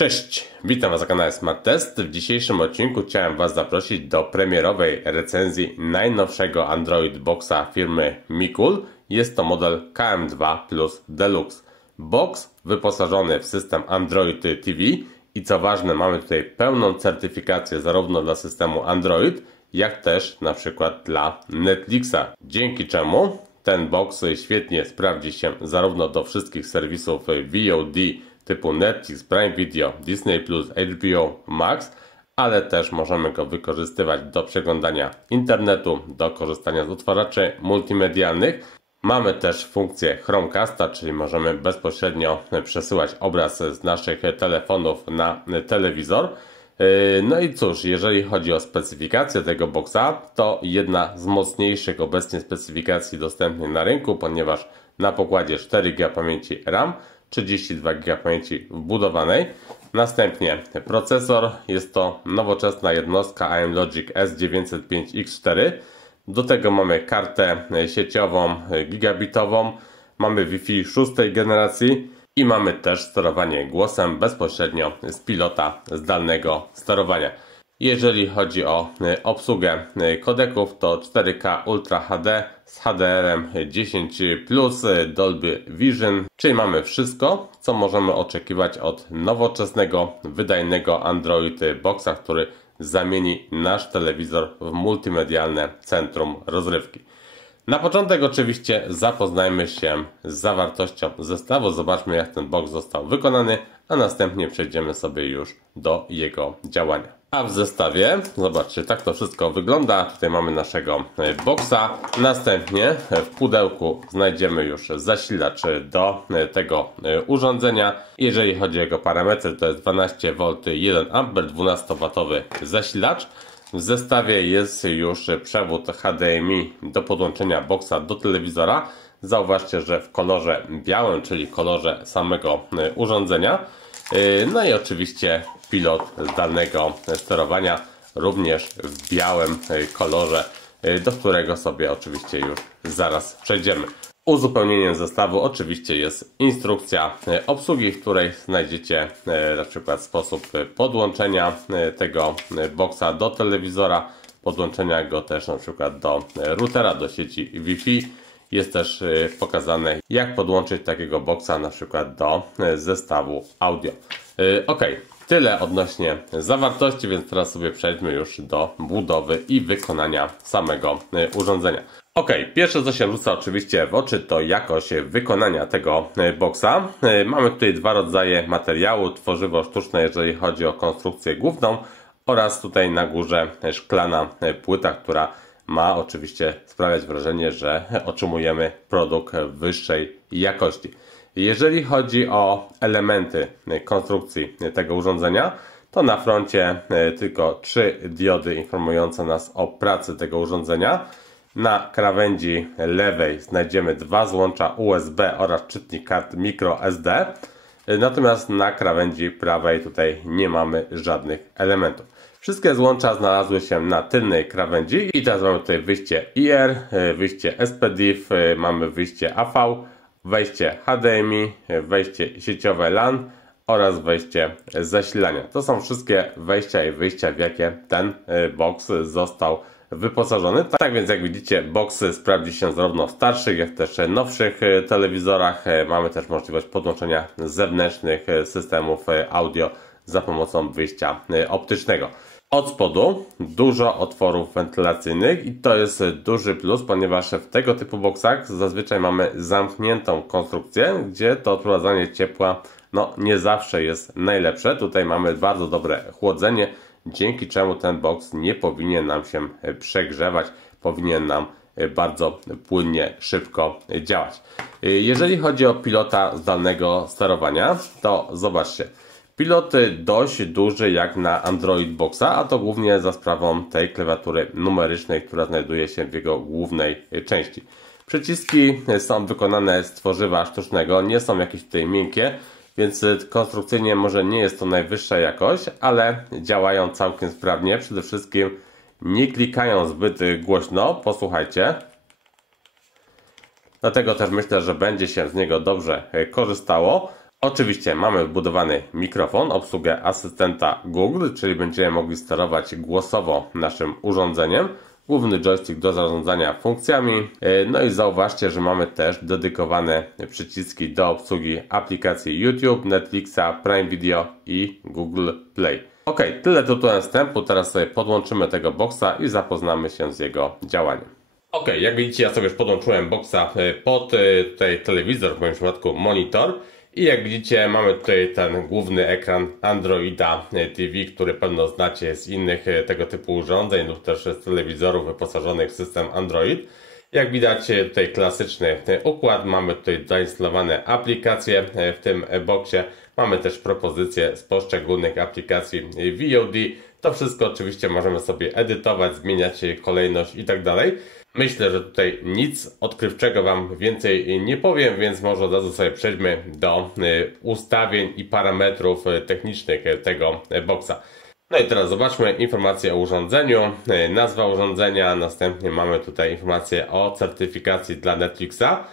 Cześć, witam Was na kanale Smart Test. W dzisiejszym odcinku chciałem Was zaprosić do premierowej recenzji najnowszego Android Boxa firmy Micool. Jest to model KM2 Plus Deluxe. Box wyposażony w system Android TV i co ważne, mamy tutaj pełną certyfikację zarówno dla systemu Android, jak też na przykład dla Netflixa. Dzięki czemu ten box świetnie sprawdzi się zarówno do wszystkich serwisów VOD typu Netflix, Prime Video, Disney+, HBO Max, ale też możemy go wykorzystywać do przeglądania internetu, do korzystania z odtwarzaczy multimedialnych. Mamy też funkcję Chromecasta, czyli możemy bezpośrednio przesyłać obraz z naszych telefonów na telewizor. No i cóż, jeżeli chodzi o specyfikację tego boxa, to jedna z mocniejszych obecnie specyfikacji dostępnych na rynku, ponieważ na pokładzie 4 GB pamięci RAM, 32 GB pamięci wbudowanej. Następnie procesor, jest to nowoczesna jednostka AM Logic S905X4. Do tego mamy kartę sieciową gigabitową, mamy Wi-Fi 6 generacji i mamy też sterowanie głosem bezpośrednio z pilota zdalnego sterowania. Jeżeli chodzi o obsługę kodeków, to 4K Ultra HD z HDR-em 10+, Dolby Vision, czyli mamy wszystko, co możemy oczekiwać od nowoczesnego, wydajnego Android Boxa, który zamieni nasz telewizor w multimedialne centrum rozrywki. Na początek oczywiście zapoznajmy się z zawartością zestawu, zobaczmy jak ten box został wykonany, a następnie przejdziemy sobie już do jego działania. A w zestawie, zobaczcie, tak to wszystko wygląda. Tutaj mamy naszego boxa. Następnie w pudełku znajdziemy już zasilacz do tego urządzenia. Jeżeli chodzi o jego parametry, to jest 12V 1A, 12W zasilacz. W zestawie jest już przewód HDMI do podłączenia boxa do telewizora. Zauważcie, że w kolorze białym, czyli kolorze samego urządzenia. No i oczywiście pilot zdalnego sterowania, również w białym kolorze, do którego sobie oczywiście już zaraz przejdziemy. Uzupełnieniem zestawu oczywiście jest instrukcja obsługi, w której znajdziecie na przykład sposób podłączenia tego boxa do telewizora, podłączenia go też na przykład do routera, do sieci Wi-Fi. Jest też pokazane, jak podłączyć takiego boxa na przykład do zestawu audio. Ok, tyle odnośnie zawartości, więc teraz sobie przejdźmy już do budowy i wykonania samego urządzenia. Ok, pierwsze co się rzuca oczywiście w oczy to jakość wykonania tego boxa. Mamy tutaj dwa rodzaje materiału, tworzywo sztuczne jeżeli chodzi o konstrukcję główną oraz tutaj na górze szklana płyta, która ma oczywiście sprawiać wrażenie, że otrzymujemy produkt wyższej jakości. Jeżeli chodzi o elementy konstrukcji tego urządzenia, to na froncie tylko 3 diody informujące nas o pracy tego urządzenia. Na krawędzi lewej znajdziemy 2 złącza USB oraz czytnik kart microSD. Natomiast na krawędzi prawej tutaj nie mamy żadnych elementów. Wszystkie złącza znalazły się na tylnej krawędzi i teraz mamy tutaj wyjście IR, wyjście SPDIF, mamy wyjście AV, wejście HDMI, wejście sieciowe LAN oraz wejście zasilania. To są wszystkie wejścia i wyjścia, w jakie ten box został wyposażony. Tak więc jak widzicie, box sprawdzi się zarówno w starszych, jak też nowszych telewizorach. Mamy też możliwość podłączenia zewnętrznych systemów audio za pomocą wyjścia optycznego. Od spodu dużo otworów wentylacyjnych i to jest duży plus, ponieważ w tego typu boxach zazwyczaj mamy zamkniętą konstrukcję, gdzie to odprowadzanie ciepła nie zawsze jest najlepsze. Tutaj mamy bardzo dobre chłodzenie, dzięki czemu ten box nie powinien nam się przegrzewać, powinien nam bardzo płynnie, szybko działać. Jeżeli chodzi o pilota zdalnego sterowania, to zobaczcie. Pilot dość duży jak na Android Boxa, a to głównie za sprawą tej klawiatury numerycznej, która znajduje się w jego głównej części. Przyciski są wykonane z tworzywa sztucznego, nie są jakieś tutaj miękkie, więc konstrukcyjnie może nie jest to najwyższa jakość, ale działają całkiem sprawnie. Przede wszystkim nie klikają zbyt głośno, posłuchajcie. Dlatego też myślę, że będzie się z niego dobrze korzystało. Oczywiście mamy wbudowany mikrofon, obsługę asystenta Google, czyli będziemy mogli sterować głosowo naszym urządzeniem. Główny joystick do zarządzania funkcjami. No i zauważcie, że mamy też dedykowane przyciski do obsługi aplikacji YouTube, Netflixa, Prime Video i Google Play. Ok, tyle tytułem wstępu. Teraz sobie podłączymy tego boxa i zapoznamy się z jego działaniem. Ok, jak widzicie, ja sobie już podłączyłem boxa pod tutaj telewizor, w moim przypadku monitor. I jak widzicie, mamy tutaj ten główny ekran Androida TV, który pewno znacie z innych tego typu urządzeń lub też z telewizorów wyposażonych w system Android. Jak widać, tutaj klasyczny układ, mamy tutaj zainstalowane aplikacje w tym boxie. Mamy też propozycje z poszczególnych aplikacji VOD. To wszystko oczywiście możemy sobie edytować, zmieniać kolejność i tak dalej. Myślę, że tutaj nic odkrywczego Wam więcej nie powiem, więc może od razu sobie przejdźmy do ustawień i parametrów technicznych tego boxa. No i teraz zobaczmy informacje o urządzeniu, nazwa urządzenia, następnie mamy tutaj informacje o certyfikacji dla Netflixa.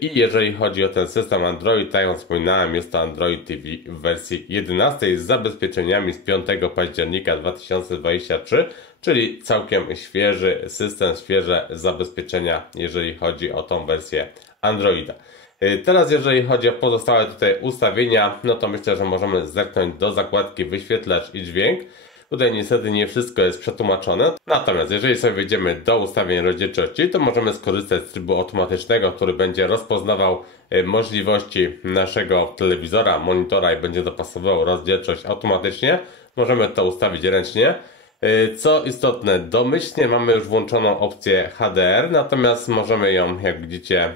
I jeżeli chodzi o ten system Android, tak jak wspominałem, jest to Android TV w wersji 11 z zabezpieczeniami z 5 października 2023, czyli całkiem świeży system, świeże zabezpieczenia, jeżeli chodzi o tą wersję Androida. Teraz jeżeli chodzi o pozostałe tutaj ustawienia, no to myślę, że możemy zerknąć do zakładki wyświetlacz i dźwięk. Tutaj niestety nie wszystko jest przetłumaczone. Natomiast jeżeli sobie wejdziemy do ustawień rozdzielczości, to możemy skorzystać z trybu automatycznego, który będzie rozpoznawał możliwości naszego telewizora, monitora i będzie dopasowywał rozdzielczość automatycznie. Możemy to ustawić ręcznie. Co istotne, domyślnie mamy już włączoną opcję HDR, natomiast możemy ją, jak widzicie,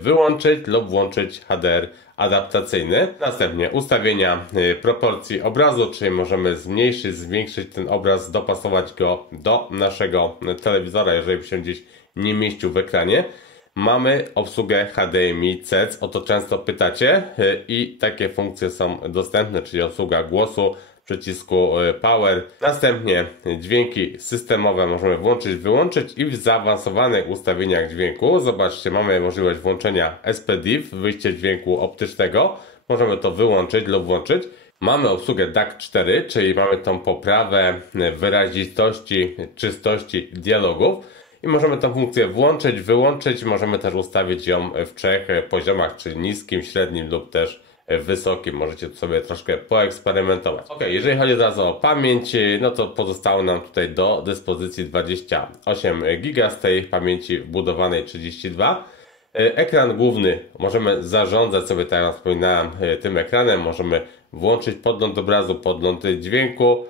wyłączyć lub włączyć HDR adaptacyjny. Następnie ustawienia proporcji obrazu, czyli możemy zmniejszyć, zwiększyć ten obraz, dopasować go do naszego telewizora, jeżeli by się gdzieś nie mieścił w ekranie. Mamy obsługę HDMI-C, o to często pytacie i takie funkcje są dostępne, czyli obsługa głosu, przycisku Power. Następnie dźwięki systemowe możemy włączyć, wyłączyć i w zaawansowanych ustawieniach dźwięku, zobaczcie, mamy możliwość włączenia SPDIF, wyjście dźwięku optycznego. Możemy to wyłączyć lub włączyć. Mamy obsługę DAC 4, czyli mamy tą poprawę wyrazistości, czystości dialogów. I możemy tę funkcję włączyć, wyłączyć. Możemy też ustawić ją w 3 poziomach, czyli niskim, średnim lub też wysokim. Możecie tu sobie troszkę poeksperymentować. Ok, jeżeli chodzi teraz o pamięć, no to pozostało nam tutaj do dyspozycji 28 GB, z tej pamięci wbudowanej 32. Ekran główny, możemy zarządzać sobie, tak jak wspominałem, tym ekranem. Możemy włączyć podgląd obrazu, podgląd dźwięku.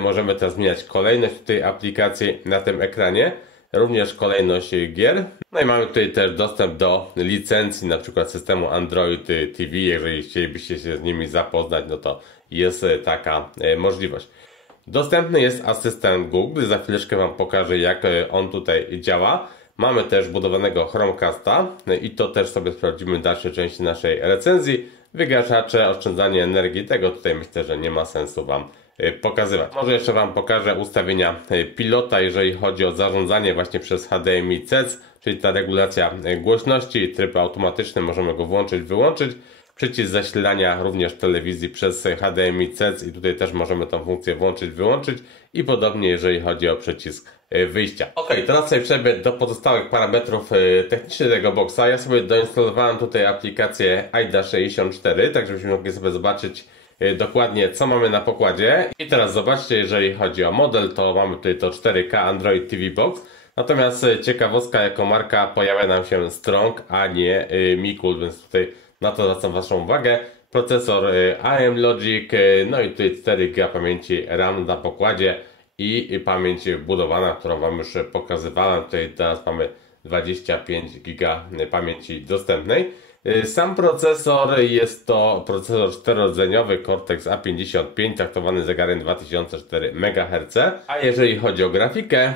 Możemy też zmieniać kolejność tej aplikacji na tym ekranie. Również kolejność gier. No i mamy tutaj też dostęp do licencji, na przykład systemu Android TV. Jeżeli chcielibyście się z nimi zapoznać, no to jest taka możliwość. Dostępny jest asystent Google. Za chwileczkę Wam pokażę, jak on tutaj działa. Mamy też budowanego Chromecasta i to też sobie sprawdzimy w dalszej części naszej recenzji. Wygaszacze, oszczędzanie energii, tego tutaj myślę, że nie ma sensu Wam pokazywać. Może jeszcze Wam pokażę ustawienia pilota, jeżeli chodzi o zarządzanie właśnie przez HDMI-C, czyli ta regulacja głośności, tryb automatyczny, możemy go włączyć, wyłączyć. Przycisk zasilania również telewizji przez HDMI-C i tutaj też możemy tą funkcję włączyć, wyłączyć i podobnie jeżeli chodzi o przycisk wyjścia. Ok, teraz sobie przejdę do pozostałych parametrów technicznych tego boxa. Ja sobie doinstalowałem tutaj aplikację AIDA64, tak żebyśmy mogli sobie zobaczyć dokładnie co mamy na pokładzie. I teraz zobaczcie, jeżeli chodzi o model, to mamy tutaj to 4K Android TV Box. Natomiast ciekawostka, jako marka pojawia nam się Strong, a nie Micool, więc tutaj na to zwracam Waszą uwagę. Procesor AM Logic, no i tutaj 4 GB pamięci RAM na pokładzie i pamięć wbudowana, którą Wam już pokazywałem. Tutaj teraz mamy 25 GB pamięci dostępnej. Sam procesor jest to procesor 4-rdzeniowy Cortex A55, taktowany zegarem 2004 MHz. A jeżeli chodzi o grafikę,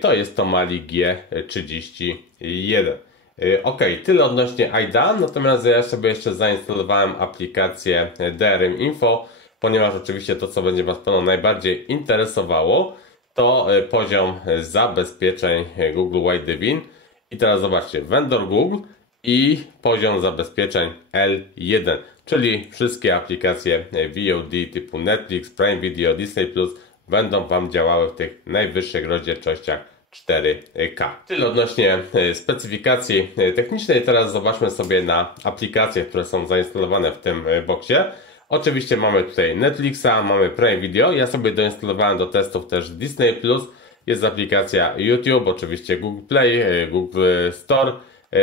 to jest to Mali G31. Ok, tyle odnośnie AIDA, natomiast ja sobie jeszcze zainstalowałem aplikację DRM Info, ponieważ oczywiście to, co będzie Was pewno najbardziej interesowało, to poziom zabezpieczeń Google Wide Win. I teraz zobaczcie, vendor Google i poziom zabezpieczeń L1, czyli wszystkie aplikacje VOD typu Netflix, Prime Video, Disney Plus będą Wam działały w tych najwyższych rozdzielczościach 4K. Tyle odnośnie specyfikacji technicznej. Teraz zobaczmy sobie na aplikacje, które są zainstalowane w tym boxie. Oczywiście mamy tutaj Netflixa, mamy Prime Video. Ja sobie doinstalowałem do testów też Disney Plus. Jest aplikacja YouTube, oczywiście Google Play, Google Store.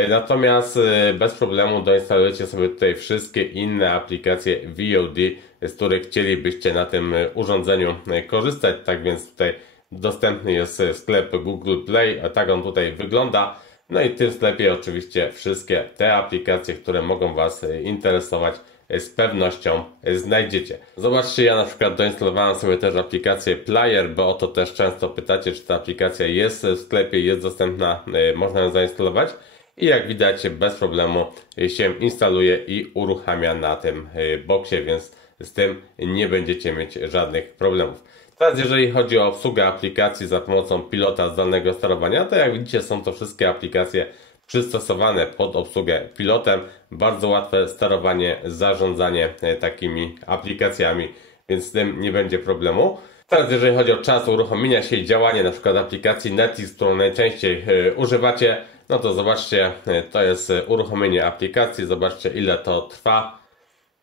Natomiast bez problemu doinstalujecie sobie tutaj wszystkie inne aplikacje VOD, z których chcielibyście na tym urządzeniu korzystać. Tak więc tutaj dostępny jest sklep Google Play, a tak on tutaj wygląda. No i w tym sklepie oczywiście wszystkie te aplikacje, które mogą Was interesować, z pewnością znajdziecie. Zobaczcie, ja na przykład doinstalowałem sobie też aplikację Player, bo o to też często pytacie, czy ta aplikacja jest w sklepie, jest dostępna, można ją zainstalować. I jak widać, bez problemu się instaluje i uruchamia na tym boxie, więc z tym nie będziecie mieć żadnych problemów. Teraz jeżeli chodzi o obsługę aplikacji za pomocą pilota zdalnego sterowania, to jak widzicie, są to wszystkie aplikacje przystosowane pod obsługę pilotem. Bardzo łatwe sterowanie, zarządzanie takimi aplikacjami, więc z tym nie będzie problemu. Teraz jeżeli chodzi o czas uruchomienia się i działanie na przykład aplikacji Netflix, którą najczęściej używacie, no to zobaczcie, to jest uruchomienie aplikacji, zobaczcie ile to trwa.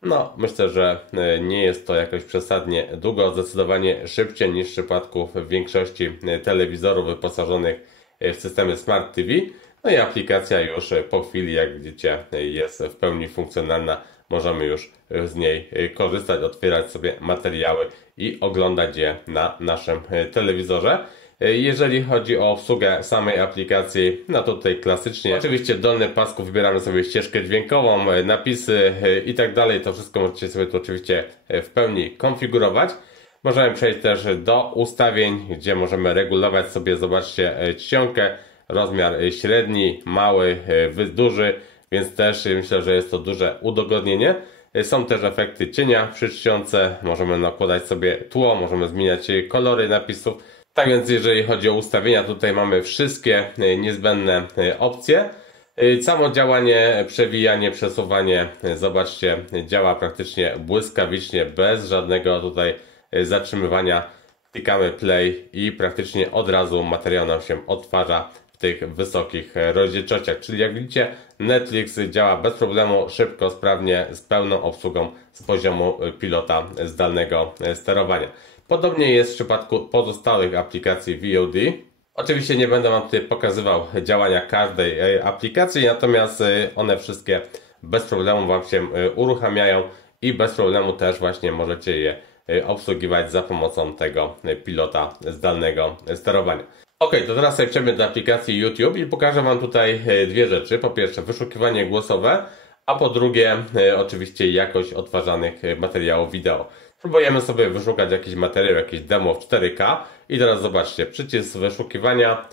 No, myślę, że nie jest to jakoś przesadnie długo, zdecydowanie szybciej niż w przypadku większości telewizorów wyposażonych w systemy Smart TV. No i aplikacja już po chwili, jak widzicie, jest w pełni funkcjonalna. Możemy już z niej korzystać, otwierać sobie materiały i oglądać je na naszym telewizorze. Jeżeli chodzi o obsługę samej aplikacji, no to tutaj klasycznie, oczywiście w dolnym pasku wybieramy sobie ścieżkę dźwiękową, napisy i tak dalej. To wszystko możecie sobie tu oczywiście w pełni konfigurować. Możemy przejść też do ustawień, gdzie możemy regulować sobie, zobaczcie, czcionkę, rozmiar średni, mały, duży, więc też myślę, że jest to duże udogodnienie. Są też efekty cienia przy czcionce, możemy nakładać sobie tło, możemy zmieniać kolory napisów. Tak więc jeżeli chodzi o ustawienia, tutaj mamy wszystkie niezbędne opcje. Samo działanie, przewijanie, przesuwanie, zobaczcie, działa praktycznie błyskawicznie, bez żadnego tutaj zatrzymywania. Klikamy play i praktycznie od razu materiał nam się odtwarza w tych wysokich rozdzielczościach. Czyli jak widzicie, Netflix działa bez problemu, szybko, sprawnie, z pełną obsługą z poziomu pilota zdalnego sterowania. Podobnie jest w przypadku pozostałych aplikacji VOD. Oczywiście nie będę Wam tutaj pokazywał działania każdej aplikacji, natomiast one wszystkie bez problemu Wam się uruchamiają i bez problemu też właśnie możecie je obsługiwać za pomocą tego pilota zdalnego sterowania. Ok, to teraz sobie przejdziemy do aplikacji YouTube i pokażę Wam tutaj dwie rzeczy. Po pierwsze wyszukiwanie głosowe, a po drugie oczywiście jakość odtwarzanych materiałów wideo. Próbujemy sobie wyszukać jakiś materiał, jakieś demo w 4K i teraz zobaczcie, przycisk wyszukiwania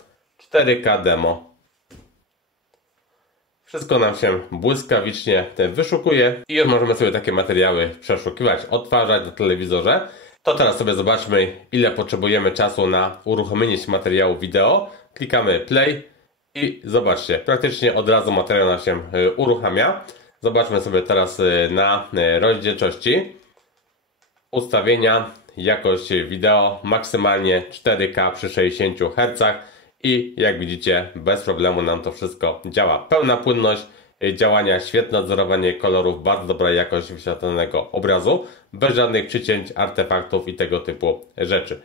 4K demo. Wszystko nam się błyskawicznie wyszukuje i już możemy sobie takie materiały przeszukiwać, odtwarzać na telewizorze. To teraz sobie zobaczmy, ile potrzebujemy czasu na uruchomienie się materiału wideo. Klikamy play i zobaczcie, praktycznie od razu materiał nam się uruchamia. Zobaczmy sobie teraz na rozdzielczości. Ustawienia, jakość wideo maksymalnie 4K przy 60 Hz i jak widzicie bez problemu nam to wszystko działa. Pełna płynność działania, świetne odzorowanie kolorów, bardzo dobra jakość wyświetlonego obrazu, bez żadnych przycięć, artefaktów i tego typu rzeczy.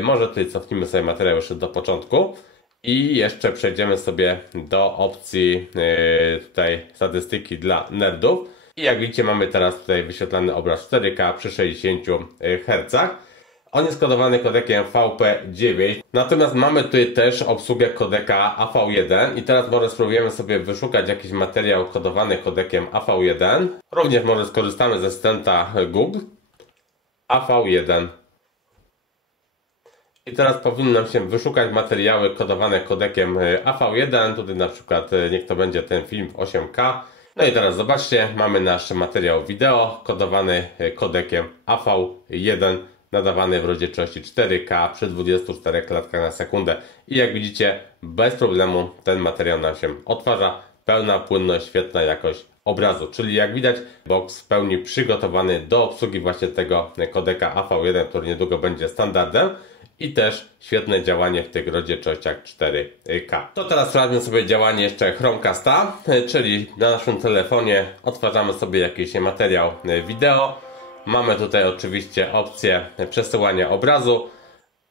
Może tutaj cofnijmy sobie materiał jeszcze do początku i jeszcze przejdziemy sobie do opcji tutaj statystyki dla nerdów. I jak widzicie, mamy teraz tutaj wyświetlany obraz 4K przy 60 Hz. On jest kodowany kodekiem VP9. Natomiast mamy tutaj też obsługę kodeka AV1. I teraz może spróbujemy sobie wyszukać jakiś materiał kodowany kodekiem AV1. Również może skorzystamy ze asystenta Google. AV1. I teraz powinno nam się wyszukać materiały kodowane kodekiem AV1. Tutaj na przykład niech to będzie ten film w 8K. No i teraz zobaczcie, mamy nasz materiał wideo kodowany kodekiem AV1, nadawany w rozdzielczości 4K przy 24 klatkach na sekundę. I jak widzicie, bez problemu ten materiał nam się odtwarza. pełna płynność, świetna jakość obrazu. Czyli jak widać, box w pełni przygotowany do obsługi właśnie tego kodeka AV1, który niedługo będzie standardem, i też świetne działanie w tych rozdzielczościach 4K. To teraz sprawdźmy sobie działanie jeszcze Chromecasta, czyli na naszym telefonie odtwarzamy sobie jakiś materiał wideo. Mamy tutaj oczywiście opcję przesyłania obrazu,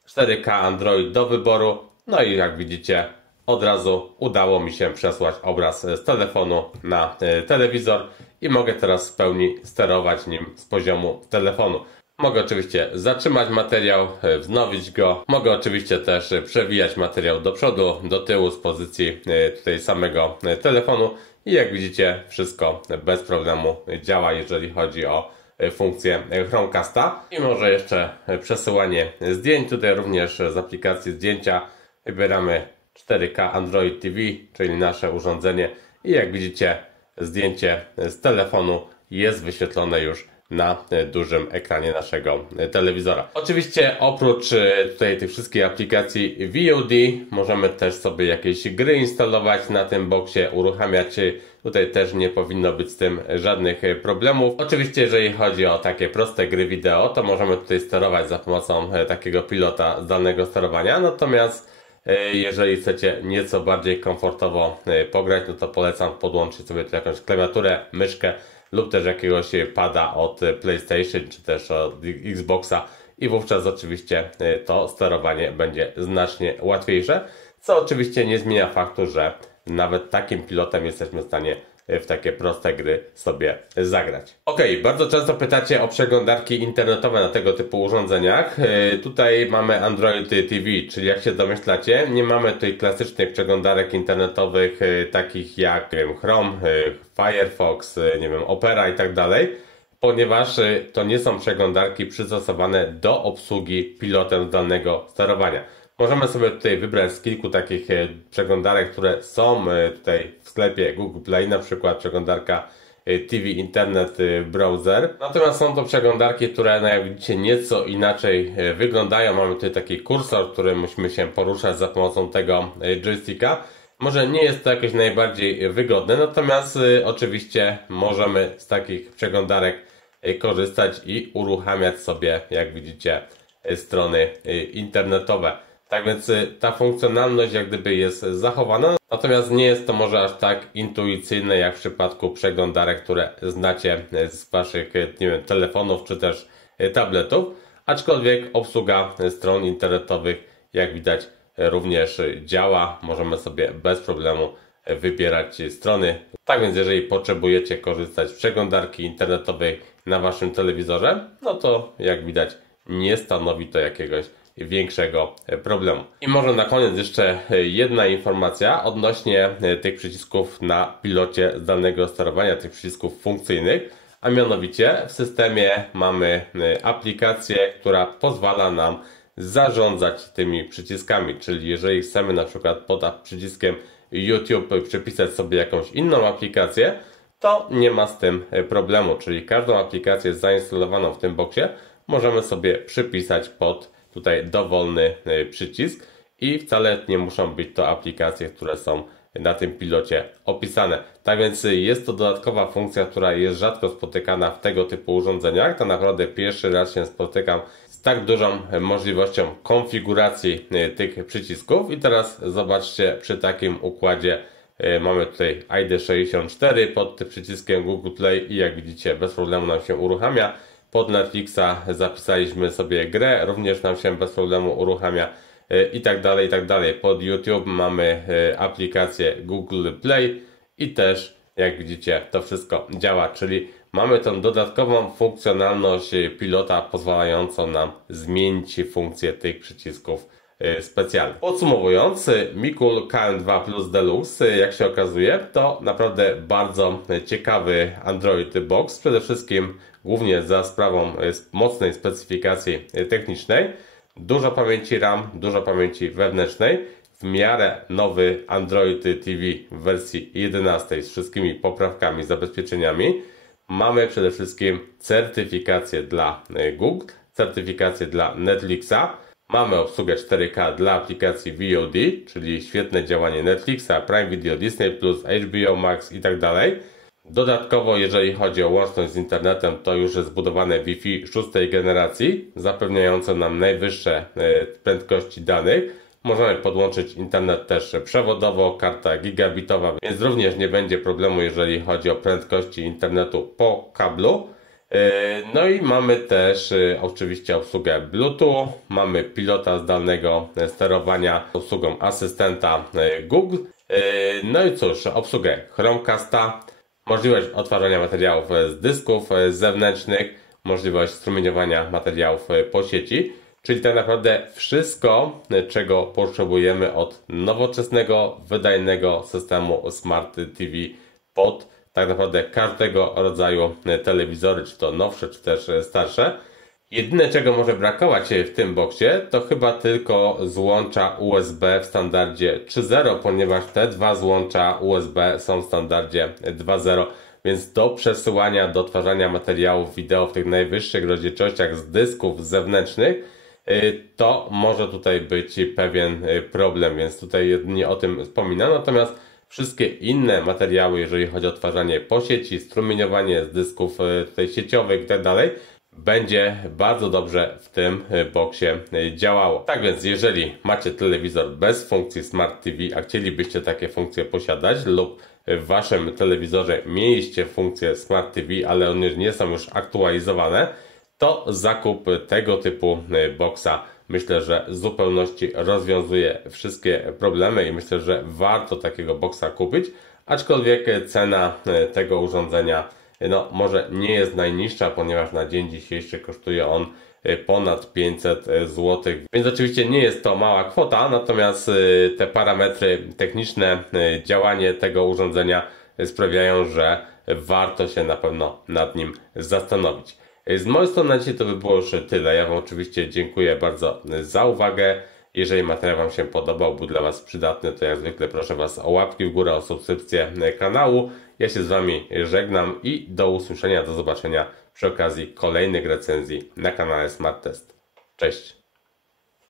4K Android do wyboru, no i jak widzicie, od razu udało mi się przesłać obraz z telefonu na telewizor i mogę teraz w pełni sterować nim z poziomu telefonu. Mogę oczywiście zatrzymać materiał, wznowić go. Mogę oczywiście też przewijać materiał do przodu, do tyłu z pozycji tutaj samego telefonu i jak widzicie, wszystko bez problemu działa, jeżeli chodzi o funkcję Chromecasta. I może jeszcze przesyłanie zdjęć. Tutaj również z aplikacji zdjęcia wybieramy 4K Android TV, czyli nasze urządzenie, i jak widzicie, zdjęcie z telefonu jest wyświetlone już na dużym ekranie naszego telewizora. Oczywiście oprócz tutaj tych wszystkich aplikacji VOD możemy też sobie jakieś gry instalować na tym boxie, uruchamiać. Tutaj też nie powinno być z tym żadnych problemów. Oczywiście jeżeli chodzi o takie proste gry wideo, to możemy tutaj sterować za pomocą takiego pilota zdalnego sterowania. Natomiast jeżeli chcecie nieco bardziej komfortowo pograć, no to polecam podłączyć sobie tu jakąś klawiaturę, myszkę lub też jakiegoś pada od PlayStation czy też od Xboxa i wówczas oczywiście to sterowanie będzie znacznie łatwiejsze, co oczywiście nie zmienia faktu, że nawet takim pilotem jesteśmy w stanie w takie proste gry sobie zagrać. Ok, bardzo często pytacie o przeglądarki internetowe na tego typu urządzeniach. Tutaj mamy Android TV, czyli jak się domyślacie, nie mamy tutaj klasycznych przeglądarek internetowych takich jak Chrome, Firefox, nie wiem, Opera i tak dalej, ponieważ to nie są przeglądarki przystosowane do obsługi pilotem zdalnego sterowania. Możemy sobie tutaj wybrać z kilku takich przeglądarek, które są tutaj w sklepie Google Play, na przykład przeglądarka TV Internet Browser. Natomiast są to przeglądarki, które jak widzicie nieco inaczej wyglądają. Mamy tutaj taki kursor, który musimy się poruszać za pomocą tego joysticka. Może nie jest to jakieś najbardziej wygodne, natomiast oczywiście możemy z takich przeglądarek korzystać i uruchamiać sobie, jak widzicie, strony internetowe. Tak więc ta funkcjonalność jak gdyby jest zachowana, natomiast nie jest to może aż tak intuicyjne jak w przypadku przeglądarek, które znacie z waszych, nie wiem, telefonów czy też tabletów, aczkolwiek obsługa stron internetowych, jak widać, również działa. Możemy sobie bez problemu wybierać strony. Tak więc jeżeli potrzebujecie korzystać z przeglądarki internetowej na waszym telewizorze, no to jak widać nie stanowi to jakiegoś większego problemu. I może na koniec jeszcze jedna informacja odnośnie tych przycisków na pilocie zdalnego sterowania, tych przycisków funkcyjnych, a mianowicie w systemie mamy aplikację, która pozwala nam zarządzać tymi przyciskami, czyli jeżeli chcemy na przykład pod przyciskiem YouTube przypisać sobie jakąś inną aplikację, to nie ma z tym problemu, czyli każdą aplikację zainstalowaną w tym boxie możemy sobie przypisać pod tutaj dowolny przycisk i wcale nie muszą być to aplikacje, które są na tym pilocie opisane. Tak więc jest to dodatkowa funkcja, która jest rzadko spotykana w tego typu urządzeniach. Tak naprawdę pierwszy raz się spotykam z tak dużą możliwością konfiguracji tych przycisków. I teraz zobaczcie, przy takim układzie mamy tutaj ID64 pod tym przyciskiem Google Play i jak widzicie bez problemu nam się uruchamia. Pod Netflixa zapisaliśmy sobie grę, również nam się bez problemu uruchamia i tak dalej, i tak dalej. Pod YouTube mamy aplikację Google Play i też, jak widzicie, to wszystko działa, czyli mamy tą dodatkową funkcjonalność pilota pozwalającą nam zmienić funkcję tych przycisków specjalnych. Podsumowując, Micool KM2 Plus Deluxe, jak się okazuje, to naprawdę bardzo ciekawy Android Box, przede wszystkim głównie za sprawą mocnej specyfikacji technicznej, dużo pamięci RAM, dużo pamięci wewnętrznej, w miarę nowy Android TV w wersji 11 z wszystkimi poprawkami, zabezpieczeniami. Mamy przede wszystkim certyfikację dla Google, certyfikację dla Netflixa. Mamy obsługę 4K dla aplikacji VOD, czyli świetne działanie Netflixa, Prime Video, Disney+, HBO Max i tak dalej. Dodatkowo, jeżeli chodzi o łączność z internetem, to już jest zbudowane Wi-Fi 6. generacji, zapewniające nam najwyższe prędkości danych. Możemy podłączyć internet też przewodowo, karta gigabitowa, więc również nie będzie problemu, jeżeli chodzi o prędkości internetu po kablu. No i mamy też oczywiście obsługę Bluetooth, mamy pilota zdalnego sterowania obsługą asystenta Google. No i cóż, obsługę Chromecasta, możliwość odtwarzania materiałów z dysków zewnętrznych, możliwość strumieniowania materiałów po sieci, czyli tak naprawdę wszystko, czego potrzebujemy od nowoczesnego, wydajnego systemu Smart TV pod tak naprawdę każdego rodzaju telewizory, czy to nowsze, czy też starsze. Jedyne, czego może brakować w tym boksie, to chyba tylko złącza USB w standardzie 3.0, ponieważ te dwa złącza USB są w standardzie 2.0, więc do przesyłania, do odtwarzania materiałów wideo w tych najwyższych rozdzielczościach z dysków zewnętrznych, to może tutaj być pewien problem, więc tutaj jedynie o tym wspominam. Natomiast wszystkie inne materiały, jeżeli chodzi o odtwarzanie po sieci, strumieniowanie z dysków tutaj sieciowych i tak dalej, będzie bardzo dobrze w tym boksie działało. Tak więc jeżeli macie telewizor bez funkcji Smart TV, a chcielibyście takie funkcje posiadać lub w waszym telewizorze mieliście funkcje Smart TV, ale one nie są już aktualizowane, to zakup tego typu boksa myślę, że w zupełności rozwiązuje wszystkie problemy i myślę, że warto takiego boksa kupić, aczkolwiek cena tego urządzenia może nie jest najniższa, ponieważ na dzień dzisiejszy kosztuje on ponad 500 zł, więc oczywiście nie jest to mała kwota, natomiast te parametry techniczne, działanie tego urządzenia sprawiają, że warto się na pewno nad nim zastanowić. Z mojej strony na dzisiaj to by było już tyle. Ja Wam oczywiście dziękuję bardzo za uwagę. Jeżeli materiał Wam się podobał, był dla Was przydatny, to jak zwykle proszę Was o łapki w górę, o subskrypcję kanału. Ja się z Wami żegnam i do usłyszenia, do zobaczenia przy okazji kolejnych recenzji na kanale Smart Test. Cześć!